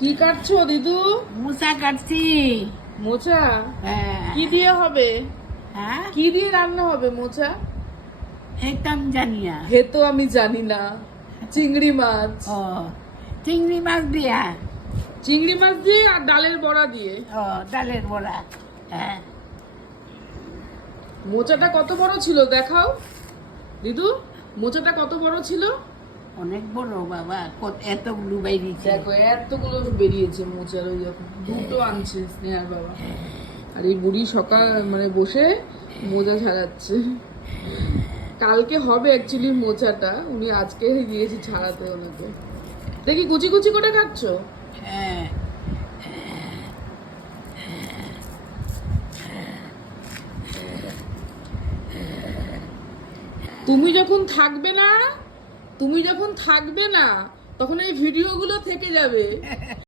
কি কাটছো দিদু? মোচা কাটছি। মোচা? হ্যাঁ। কি দিয়ে হবে? হ্যাঁ, কি দিয়ে রান্না হবে মোচা? এই তো আমি জানি না। হে তো আমি জানি না। চিংড়ি মাছ। ও, চিংড়ি মাছ দিয়া। চিংড়ি মাছ দিয়ে আর ডালের বড়া দিয়ে। ও, ডালের বড়া। হ্যাঁ। মোচাটা কত বড় ছিল দেখাও দিদু। মোচাটা কত বড় ছিল? অনেক বড় বাবা, এতগুলো বাইরেছে। দেখো এতগুলো বেরিয়েছে মোচার। ওই যখন দুটো আনছে স্নেহার বাবা, আর এই বুড়ি সকাল মানে বসে মোচা ছাড়াচ্ছে। কালকে হবে অ্যাকচুয়ালি মোচাটা, উনি আজকে গিয়েছে ছাড়াতে ওনাকে। দেখি কুচি কুচি করে কাটছো? হ্যাঁ। তুমি যখন থাকবে না, তুমি যখন থাকবে না তখন এই ভিডিওগুলো থেকে যাবে।